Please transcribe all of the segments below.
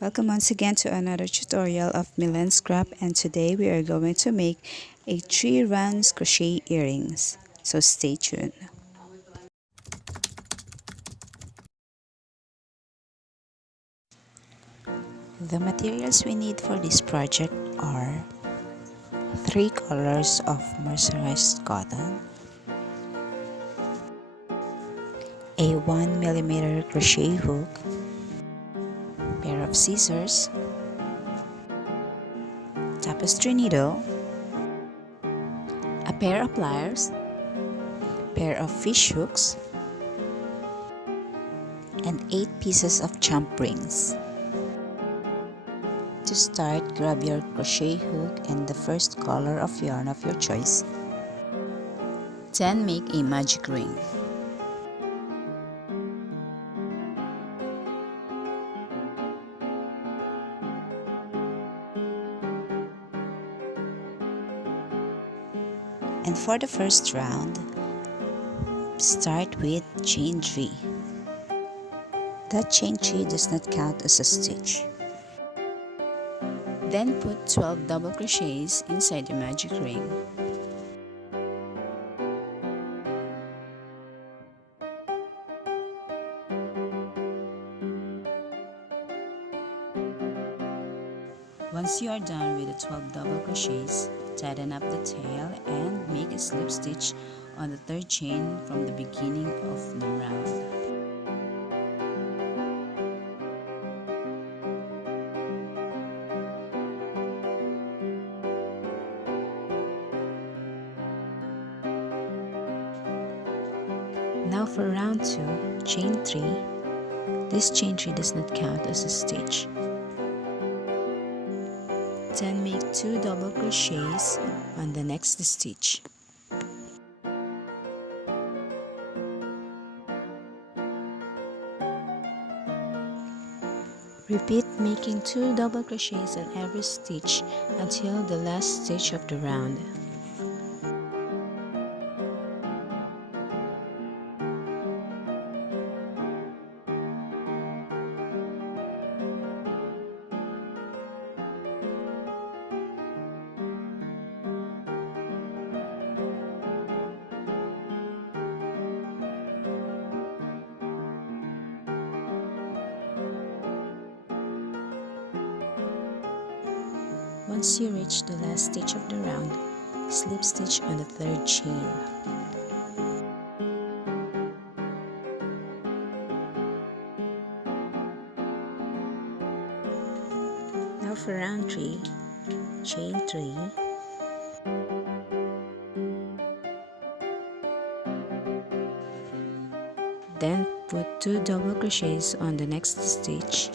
Welcome once again to another tutorial of Milan Scrap, and today we are going to make a 3 rounds crochet earrings. So stay tuned. The materials we need for this project are 3 colors of mercerized cotton, a 1mm crochet hook, pair of scissors, tapestry needle, a pair of pliers, pair of fish hooks, and 8 pieces of jump rings. To start, grab your crochet hook and the first color of yarn of your choice. Then make a magic ring. And for the first round, start with chain 3. That chain 3 does not count as a stitch. Then put 12 double crochets inside the magic ring. Once you are done with the 12 double crochets, tighten up the tail and make a slip stitch on the third chain from the beginning of the round. Now for round 2, chain 3. This chain 3 does not count as a stitch. Then make 2 double crochets on the next stitch. Repeat making 2 double crochets on every stitch until the last stitch of the round. Once you reach the last stitch of the round, slip stitch on the third chain. Now for round 3, chain 3. Then put 2 double crochets on the next stitch.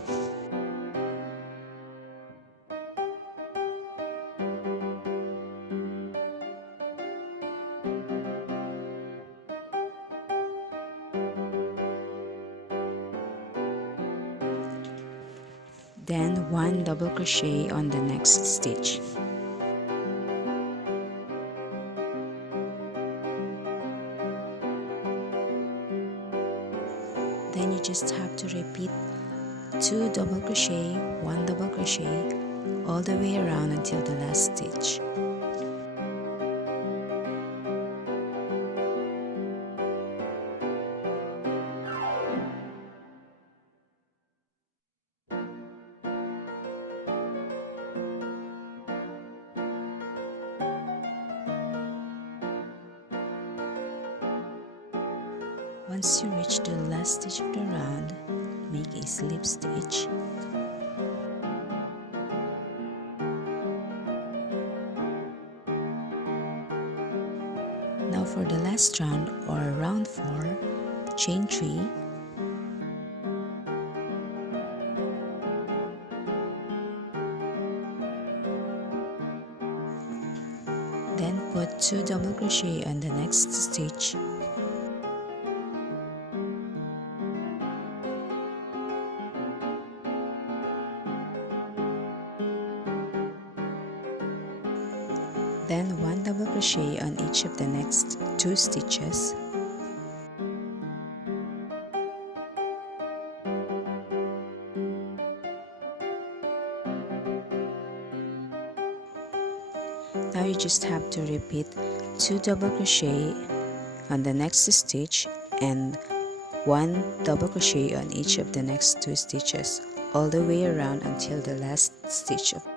Then 1 double crochet on the next stitch. Then you just have to repeat 2 double crochet, 1 double crochet all the way around until the last stitch. Once you reach the last stitch of the round, make a slip stitch. Now for the last round, or round 4, chain 3. Then put 2 double crochet on the next stitch. Then 1 double crochet on each of the next 2 stitches. Now you just have to repeat 2 double crochet on the next stitch and 1 double crochet on each of the next 2 stitches all the way around until the last stitch of